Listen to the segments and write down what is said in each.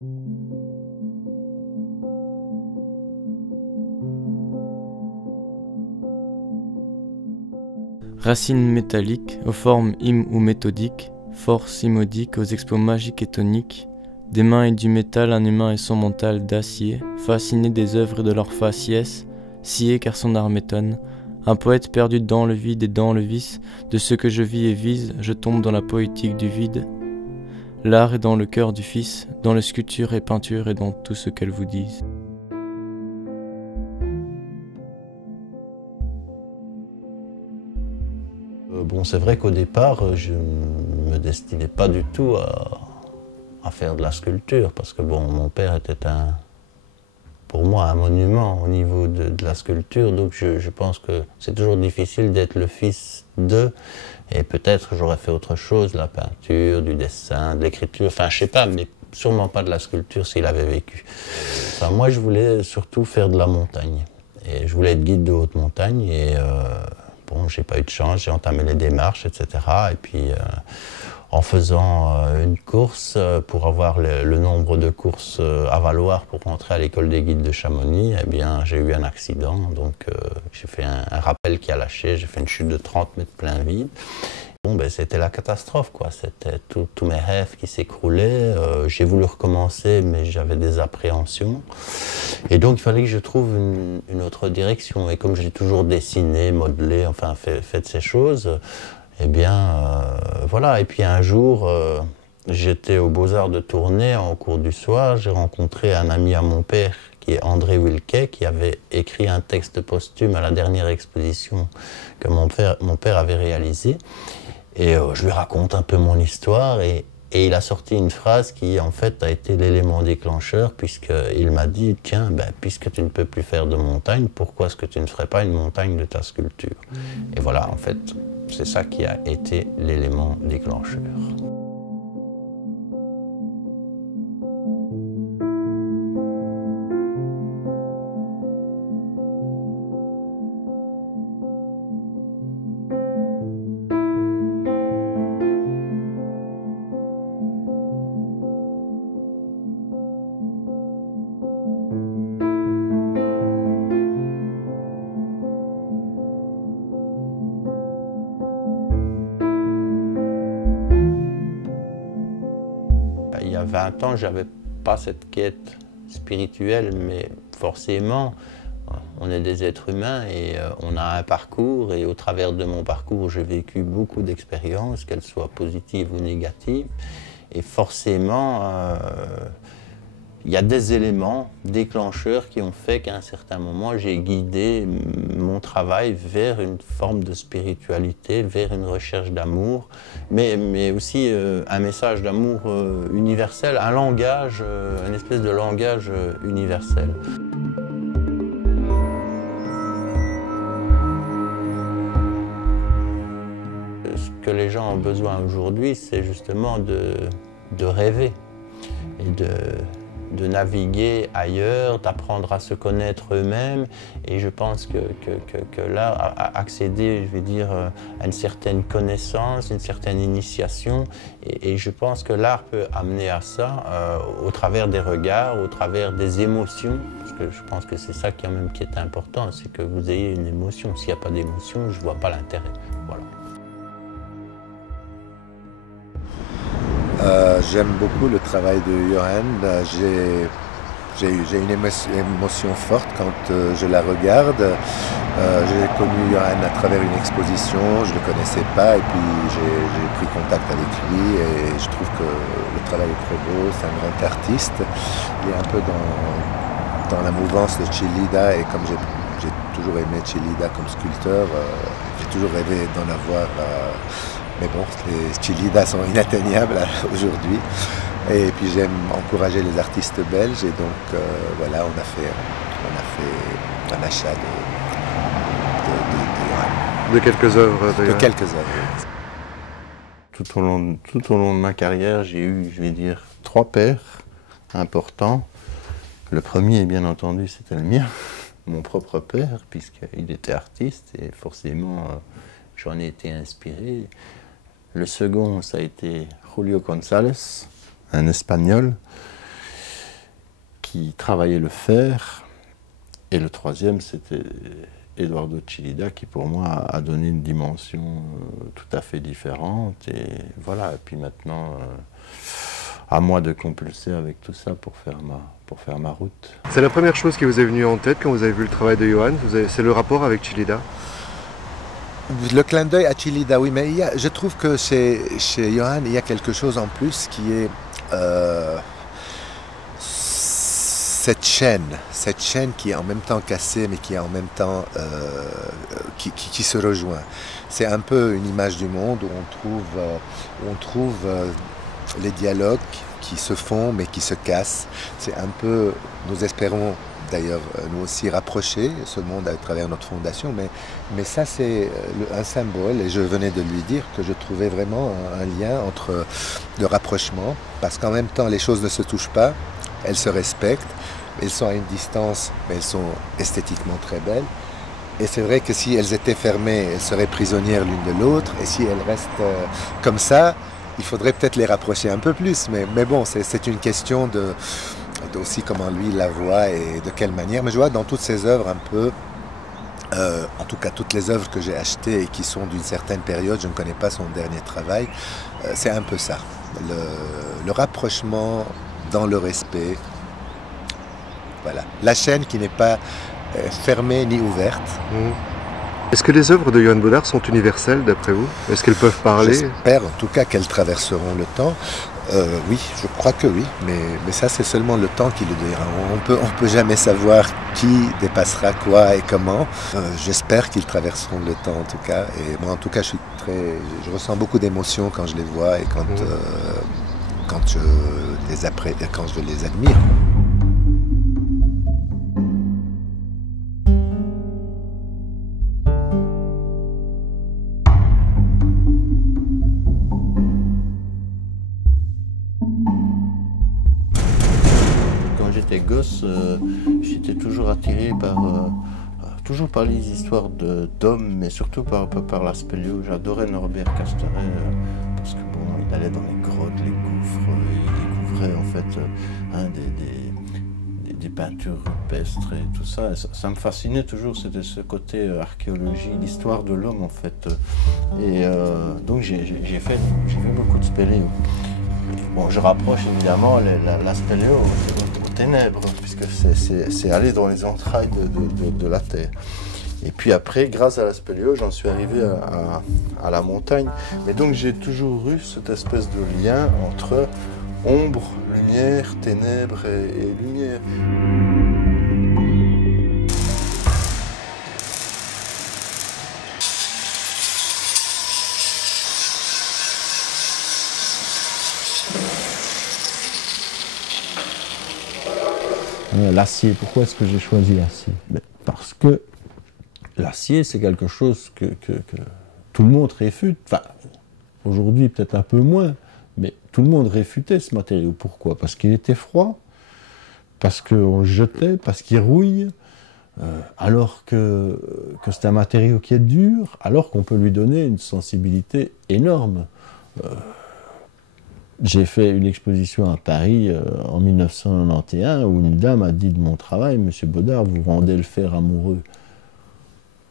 Racines métalliques, aux formes hymnes ou méthodiques, force imodique aux expos magiques et toniques, des mains et du métal, un humain et son mental d'acier, fasciné des œuvres et de leur faciès, scié car son art m'étonne, un poète perdu dans le vide et dans le vice, de ce que je vis et vise, je tombe dans la poétique du vide. L'art est dans le cœur du Fils, dans les sculptures et peintures et dans tout ce qu'elles vous disent. Bon, c'est vrai qu'au départ, je ne me destinais pas du tout à faire de la sculpture, parce que bon, mon père était pour moi un monument au niveau de la sculpture, donc je pense que c'est toujours difficile d'être le fils d'eux, et peut-être j'aurais fait autre chose, la peinture, du dessin, de l'écriture, enfin je sais pas, mais sûrement pas de la sculpture s'il avait vécu. Enfin, moi je voulais surtout faire de la montagne, et je voulais être guide de haute montagne, et bon, j'ai pas eu de chance, j'ai entamé les démarches, etc. Et puis, en faisant une course, pour avoir le nombre de courses à valoir pour rentrer à l'école des guides de Chamonix, eh bien, j'ai eu un accident. Donc, j'ai fait un rappel qui a lâché, j'ai fait une chute de 30 mètres plein vide. Bon, ben, c'était la catastrophe, quoi. C'était tous mes rêves qui s'écroulaient. J'ai voulu recommencer, mais j'avais des appréhensions. Et donc, il fallait que je trouve une autre direction. Et comme j'ai toujours dessiné, modelé, enfin, fait de ces choses, eh bien, voilà. Et puis un jour, j'étais aux Beaux-Arts de Tournai en cours du soir. J'ai rencontré un ami à mon père, qui est André Wilquet, qui avait écrit un texte posthume à la dernière exposition que mon père avait réalisée. Et je lui raconte un peu mon histoire et il a sorti une phrase qui en fait a été l'élément déclencheur, puisqu'il m'a dit « Tiens, ben, puisque tu ne peux plus faire de montagne, pourquoi est-ce que tu ne ferais pas une montagne de ta sculpture ?» Et voilà, en fait, c'est ça qui a été l'élément déclencheur. Il y a 20 ans, je n'avais pas cette quête spirituelle, mais forcément, on est des êtres humains et on a un parcours. Et au travers de mon parcours, j'ai vécu beaucoup d'expériences, qu'elles soient positives ou négatives. Et forcément, il y a des éléments déclencheurs qui ont fait qu'à un certain moment, j'ai guidé mon travail vers une forme de spiritualité, vers une recherche d'amour, mais aussi un message d'amour universel, un langage, une espèce de langage universel. Ce que les gens ont besoin aujourd'hui, c'est justement de rêver et de naviguer ailleurs, d'apprendre à se connaître eux-mêmes. Et je pense que là, accéder, je vais dire, à une certaine connaissance, une certaine initiation, et je pense que l'art peut amener à ça au travers des regards, au travers des émotions, parce que je pense que c'est ça qui est important, c'est que vous ayez une émotion. S'il n'y a pas d'émotion, je ne vois pas l'intérêt. Voilà. J'aime beaucoup le travail de Johan. J'ai une émotion forte quand je la regarde. J'ai connu Johan à travers une exposition, je ne le connaissais pas et puis j'ai pris contact avec lui et je trouve que le travail est très beau, c'est un grand artiste. Il est un peu dans la mouvance de Chillida et comme j'ai toujours aimé Chillida comme sculpteur, j'ai toujours rêvé d'en avoir. Mais bon, les Chillida sont inatteignables aujourd'hui. Et puis j'aime encourager les artistes belges et donc voilà, on a fait un achat de quelques œuvres. De quelques œuvres. Tout au long de ma carrière, j'ai eu, je vais dire, 3 pères importants. Le premier, bien entendu, c'était le mien, mon propre père, puisqu'il était artiste et forcément j'en ai été inspiré. Le second, ça a été Julio González, un Espagnol. qui travaillait le fer. Et le troisième, c'était Eduardo Chillida, qui pour moi a donné une dimension tout à fait différente. Et voilà, et puis maintenant, à moi de compulser avec tout ça pour faire ma route. C'est la première chose qui vous est venue en tête quand vous avez vu le travail de Johan, c'est le rapport avec Chillida? Le clin d'œil à Chillida, oui, mais je trouve que chez Johan, il y a quelque chose en plus qui est cette chaîne qui est en même temps cassée, mais qui est en même temps qui se rejoint. C'est un peu une image du monde où on trouve les dialogues qui se font mais qui se cassent. C'est un peu, nous espérons d'ailleurs nous aussi rapprocher ce monde à travers notre fondation, mais ça c'est un symbole, et je venais de lui dire que je trouvais vraiment un lien entre le rapprochement, parce qu'en même temps les choses ne se touchent pas, elles se respectent, elles sont à une distance, mais elles sont esthétiquement très belles. Et c'est vrai que si elles étaient fermées, elles seraient prisonnières l'une de l'autre, et si elles restent comme ça, il faudrait peut-être les rapprocher un peu plus, mais bon, c'est une question aussi comment lui la voit et de quelle manière. Mais je vois dans toutes ses œuvres un peu, en tout cas toutes les œuvres que j'ai achetées et qui sont d'une certaine période, je ne connais pas son dernier travail, c'est un peu ça. Le rapprochement dans le respect. Voilà. La chaîne qui n'est pas fermée ni ouverte. Est-ce que les œuvres de Johan Bodar sont universelles d'après vous? Est-ce qu'elles peuvent parler? J'espère en tout cas qu'elles traverseront le temps. Oui, je crois que oui, mais ça c'est seulement le temps qui le dira. On peut jamais savoir qui dépassera quoi et comment. J'espère qu'ils traverseront le temps en tout cas. Et moi en tout cas je ressens beaucoup d'émotions quand je les vois et quand je les admire. J'étais gosse, j'étais toujours attiré par les histoires d'hommes, mais surtout par l'aspect Léo. J'adorais Norbert Castaret parce que bon, il allait dans les grottes, les gouffres, il découvrait en fait des peintures rupestres et tout ça. Et ça me fascinait toujours, c'était ce côté archéologie, l'histoire de l'homme en fait. Et donc j'ai fait beaucoup de spéléo. Bon, je rapproche évidemment la spéléo aux ténèbres, puisque c'est aller dans les entrailles de la terre. Et puis après, grâce à la spéléo, j'en suis arrivé à la montagne. Mais donc j'ai toujours eu cette espèce de lien entre ombre, lumière, ténèbres et lumière. L'acier, pourquoi est-ce que j'ai choisi l'acier? Parce que l'acier, c'est quelque chose que tout le monde réfute. Enfin, aujourd'hui, peut-être un peu moins, mais tout le monde réfutait ce matériau. Pourquoi? Parce qu'il était froid, parce qu'on le jetait, parce qu'il rouille, alors que c'est un matériau qui est dur, alors qu'on peut lui donner une sensibilité énorme. J'ai fait une exposition à Paris en 1991 où une dame a dit de mon travail: Monsieur Bodar, vous rendez le fer amoureux.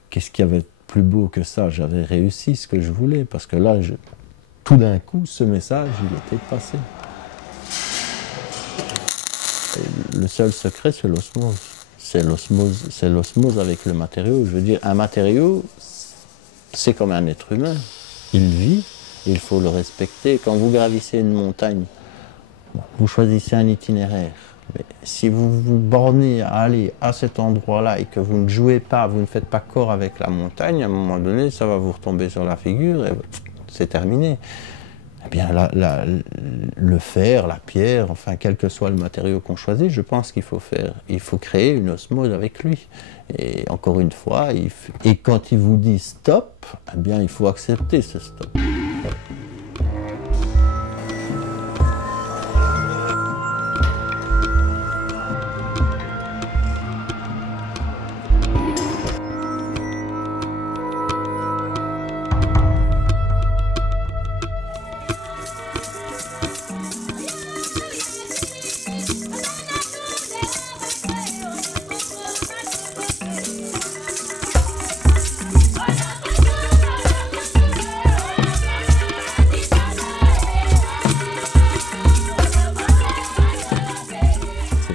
Qu'est-ce qu'il y avait de plus beau que ça? J'avais réussi ce que je voulais, parce que là, tout d'un coup, ce message, il était passé. Et le seul secret, c'est l'osmose. C'est l'osmose avec le matériau. Je veux dire, un matériau, c'est comme un être humain. Il vit. Il faut le respecter. Quand vous gravissez une montagne, vous choisissez un itinéraire. Mais si vous vous bornez à aller à cet endroit-là et que vous ne jouez pas, vous ne faites pas corps avec la montagne, à un moment donné, ça va vous retomber sur la figure et c'est terminé. Eh bien, le fer, la pierre, enfin, quel que soit le matériau qu'on choisit, je pense qu'il faut créer une osmose avec lui. Et encore une fois, et quand il vous dit stop, eh bien, il faut accepter ce stop.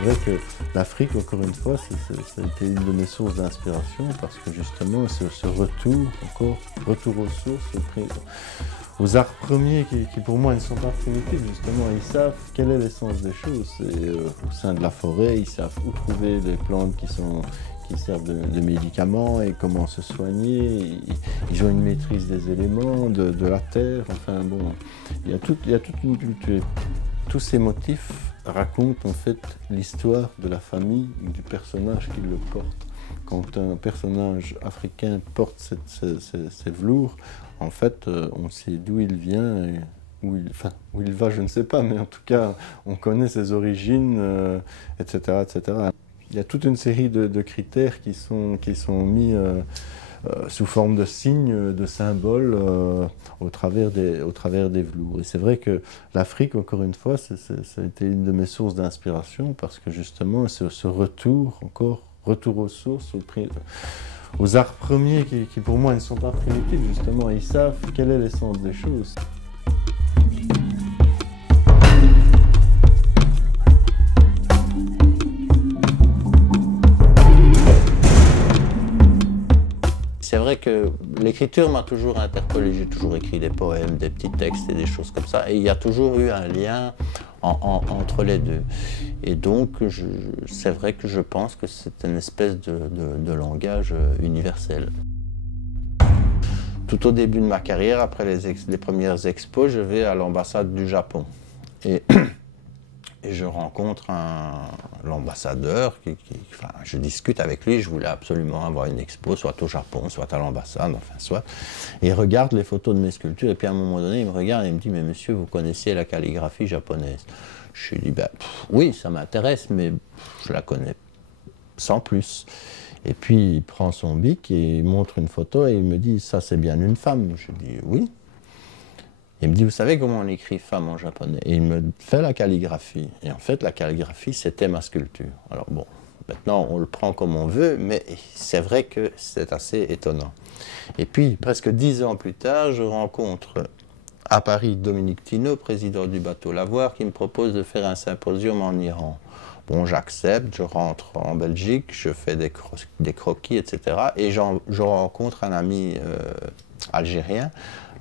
vrai que l'Afrique, encore une fois, ça a été une de mes sources d'inspiration parce que justement, ce retour aux sources, aux arts premiers qui pour moi ne sont pas primitifs, justement, ils savent quel est l'essence des choses. Au sein de la forêt, ils savent où trouver les plantes qui servent de médicaments et comment se soigner. Ils ont une maîtrise des éléments, de la terre, enfin bon, il y a toute une culture. Tous ces motifs racontent en fait l'histoire de la famille, du personnage qui le porte. Quand un personnage africain porte ces velours, en fait, on sait d'où il vient et où il va, je ne sais pas, mais en tout cas, on connaît ses origines, etc., etc. Il y a toute une série de critères qui sont mis sous forme de signes, de symboles au travers des velours. Et c'est vrai que l'Afrique, encore une fois, ça a été une de mes sources d'inspiration parce que justement, ce retour aux sources, aux arts premiers qui pour moi ne sont pas primitifs, justement, ils savent quelle est l'essence des choses. C'est vrai que l'écriture m'a toujours interpellé, j'ai toujours écrit des poèmes, des petits textes et des choses comme ça, et il y a toujours eu un lien entre les deux. Et donc, c'est vrai que je pense que c'est une espèce de langage universel. Tout au début de ma carrière, après les premières expos, je vais à l'ambassade du Japon. Et je rencontre l'ambassadeur, je discute avec lui, je voulais absolument avoir une expo, soit au Japon, soit à l'ambassade, enfin soit. Et il regarde les photos de mes sculptures, et puis à un moment donné, il me regarde et il me dit « Mais monsieur, vous connaissez la calligraphie japonaise ?» Je lui dis ben, « Oui, ça m'intéresse, mais je la connais sans plus. » Et puis il prend son bic et il montre une photo et il me dit « Ça, c'est bien une femme ?» Je dis « Oui. » Il me dit, vous savez comment on écrit femme en japonais? Et il me fait la calligraphie. Et en fait, la calligraphie, c'était ma sculpture. Alors bon, maintenant, on le prend comme on veut, mais c'est vrai que c'est assez étonnant. Et puis, presque 10 ans plus tard, je rencontre à Paris Dominique Thino, président du bateau Lavoir, qui me propose de faire un symposium en Iran. Bon, j'accepte, je rentre en Belgique, je fais des croquis, etc. Et je rencontre un ami algérien,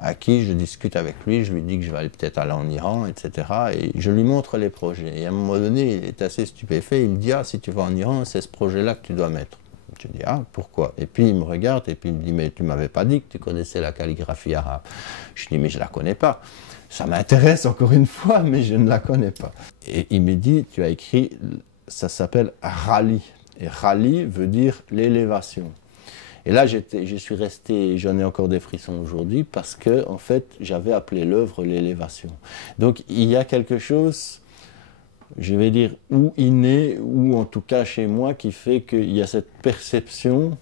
à qui je discute avec lui, je lui dis que je vais peut-être aller en Iran, etc. Et je lui montre les projets. Et à un moment donné, il est assez stupéfait, il me dit « Ah, si tu vas en Iran, c'est ce projet-là que tu dois mettre. » Je dis « Ah, pourquoi ?» Et puis il me regarde et puis il me dit « Mais tu ne m'avais pas dit que tu connaissais la calligraphie arabe. » Je dis « Mais je ne la connais pas. Ça m'intéresse encore une fois, mais je ne la connais pas. » Et il me dit « Tu as écrit, ça s'appelle Rali. » Et Rali veut dire l'élévation. Et là, je suis resté, j'en ai encore des frissons aujourd'hui, parce que, en fait, j'avais appelé l'œuvre l'élévation. Donc, il y a quelque chose, je vais dire, ou inné, ou en tout cas chez moi, qui fait qu'il y a cette perception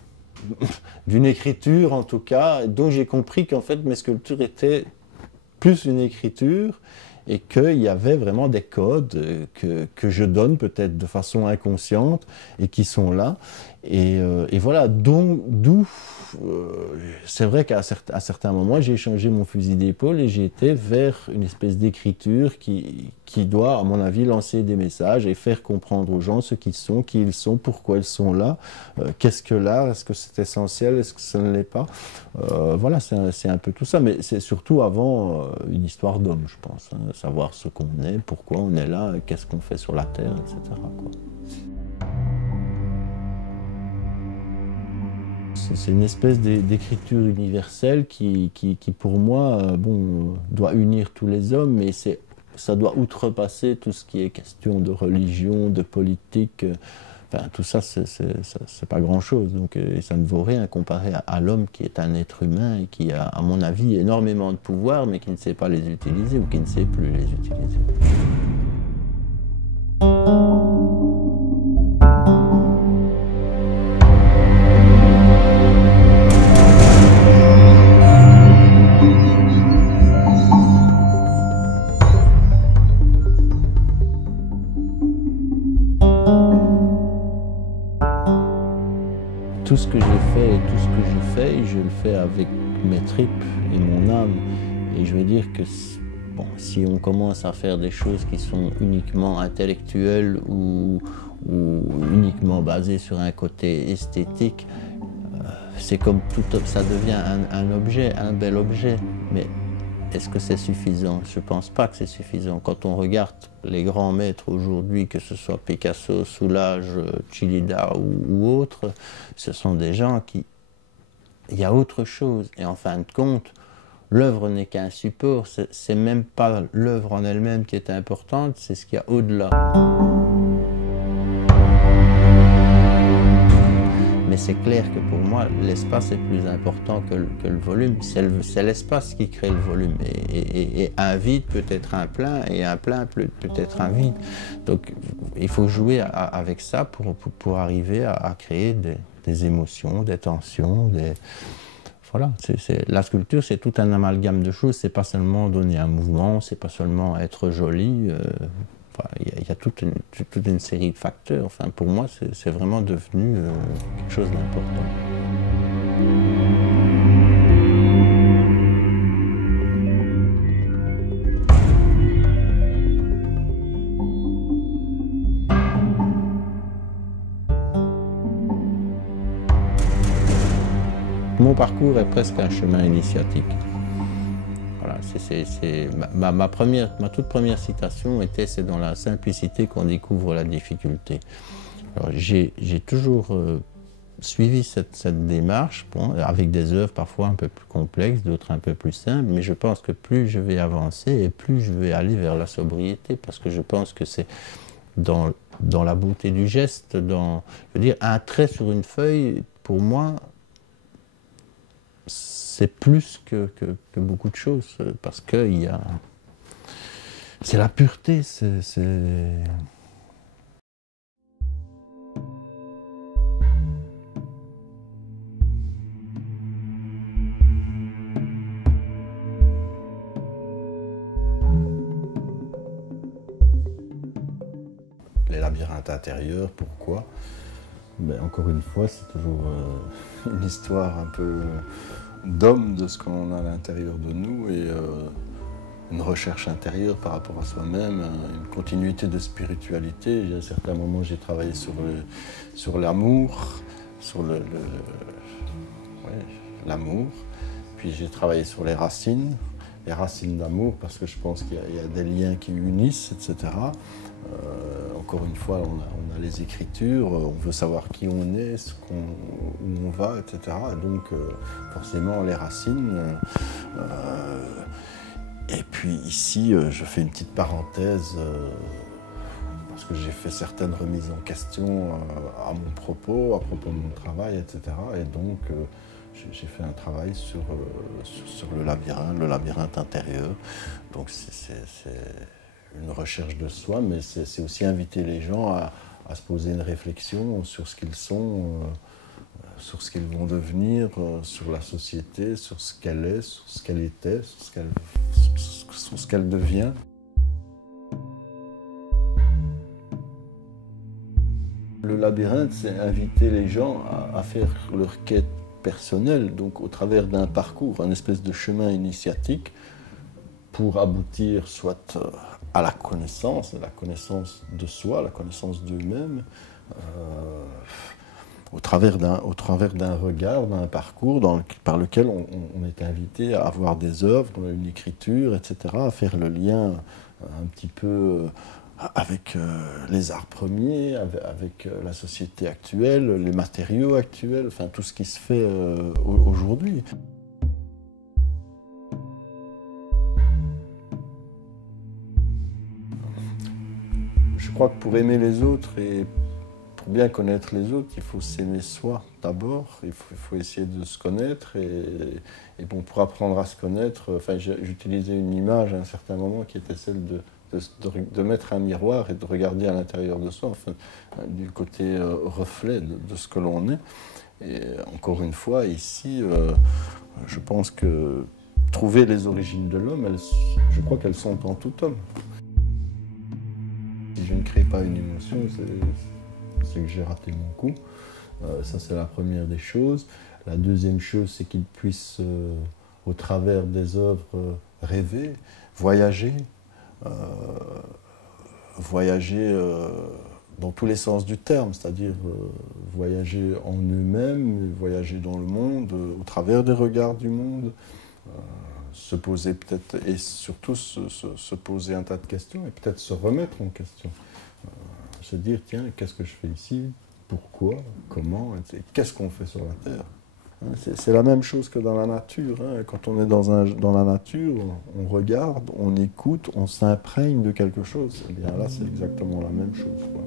d'une écriture, en tout cas, dont j'ai compris qu'en fait, mes sculptures étaient plus une écriture, et qu'il y avait vraiment des codes que je donne peut-être de façon inconsciente et qui sont là. Et voilà, d'où c'est vrai qu'à certains moments, j'ai changé mon fusil d'épaule et j'ai été vers une espèce d'écriture qui doit, à mon avis, lancer des messages et faire comprendre aux gens ce qu'ils sont, qui ils sont, pourquoi ils sont là, qu'est-ce que l'art, est-ce que c'est essentiel, est-ce que ça ne l'est pas. Voilà, c'est un peu tout ça, mais c'est surtout avant une histoire d'homme, je pense. Hein, savoir ce qu'on est, pourquoi on est là, qu'est-ce qu'on fait sur la Terre, etc. quoi. C'est une espèce d'écriture universelle qui pour moi, doit unir tous les hommes, mais ça doit outrepasser tout ce qui est question de religion, de politique. Enfin, tout ça, c'est pas grand-chose. Donc, et ça ne vaut rien comparé à l'homme qui est un être humain et qui a, à mon avis, énormément de pouvoir, mais qui ne sait pas les utiliser ou qui ne sait plus les utiliser. Tout ce que j'ai fait et tout ce que je fais, je le fais avec mes tripes et mon âme. Et je veux dire que Bon, si on commence à faire des choses qui sont uniquement intellectuelles ou uniquement basées sur un côté esthétique, c'est comme tout, ça devient un objet, un bel objet. Mais est-ce que c'est suffisant? Je ne pense pas que c'est suffisant. Quand on regarde les grands maîtres aujourd'hui, que ce soit Picasso, Soulages, Chillida ou autres, ce sont des gens qui... Il y a autre chose. Et en fin de compte, l'œuvre n'est qu'un support. C'est même pas l'œuvre en elle-même qui est importante, c'est ce qu'il y a au-delà. Mais c'est clair que pour moi, l'espace est plus important que le volume. C'est l'espace qui crée le volume. Et un vide peut être un plein, et un plein peut être un vide. Donc il faut jouer avec ça pour arriver à créer des émotions, des tensions, Voilà, la sculpture, c'est tout un amalgame de choses. C'est pas seulement donner un mouvement, c'est pas seulement être joli. Il y a toute une série de facteurs. Enfin, pour moi, c'est vraiment devenu quelque chose d'important. Mon parcours est presque un chemin initiatique. Voilà, ma toute première citation était « c'est dans la simplicité qu'on découvre la difficulté ». Alors j'ai toujours suivi cette démarche, bon, avec des œuvres parfois un peu plus complexes, d'autres un peu plus simples, mais je pense que plus je vais avancer et plus je vais aller vers la sobriété, parce que je pense que c'est dans la beauté du geste, je veux dire, un trait sur une feuille, pour moi, c'est plus que beaucoup de choses, parce que c'est la pureté, Les labyrinthes intérieurs, pourquoi? Ben, encore une fois, c'est toujours une histoire un peu d'homme de ce qu'on a à l'intérieur de nous et une recherche intérieure par rapport à soi-même, une continuité de spiritualité. À certains moments, j'ai travaillé sur l'amour, sur l'amour, puis j'ai travaillé sur les racines d'amour, parce que je pense qu'il y a des liens qui unissent, etc. Encore une fois, on a les écritures, on veut savoir qui on est, où on va, etc. Donc, forcément, les racines. Et puis ici, je fais une petite parenthèse, parce que j'ai fait certaines remises en question à mon propos, à propos de mon travail, etc. Et donc, j'ai fait un travail sur le labyrinthe intérieur. Donc, c'est une recherche de soi, mais c'est aussi inviter les gens à se poser une réflexion sur ce qu'ils sont, sur ce qu'ils vont devenir, sur la société, sur ce qu'elle est, sur ce qu'elle était, sur ce qu'elle devient. Le labyrinthe, c'est inviter les gens à faire leur quête personnelle, donc au travers d'un parcours, un espèce de chemin initiatique, pour aboutir soit à la connaissance de soi, la connaissance d'eux-mêmes, au travers d'un regard, d'un parcours par lequel on est invité à avoir des œuvres, une écriture, etc., à faire le lien un petit peu avec les arts premiers, avec la société actuelle, les matériaux actuels, enfin tout ce qui se fait aujourd'hui. Je crois que pour aimer les autres et pour bien connaître les autres, il faut s'aimer soi d'abord. Il faut essayer de se connaître et bon, pour apprendre à se connaître, enfin, j'utilisais une image à un certain moment qui était celle de mettre un miroir et de regarder à l'intérieur de soi, enfin, du côté reflet de ce que l'on est. Et encore une fois, ici, je pense que trouver les origines de l'homme, je crois qu'elles sont en tout homme. Si je ne crée pas une émotion, c'est que j'ai raté mon coup. Ça, c'est la première des choses. La deuxième chose, c'est qu'il puisse, au travers des œuvres, rêver. Il voyager, voyager dans tous les sens du terme, c'est-à-dire voyager en eux-mêmes, voyager dans le monde, au travers des regards du monde, se poser peut-être, et surtout se poser un tas de questions, et peut-être se remettre en question. Se dire, tiens, qu'est-ce que je fais ici? Pourquoi? Comment? Qu'est-ce qu'on fait sur la Terre? C'est la même chose que dans la nature. Quand on est dans la nature, on regarde, on écoute, on s'imprègne de quelque chose. Et bien là, c'est exactement la même chose, quoi.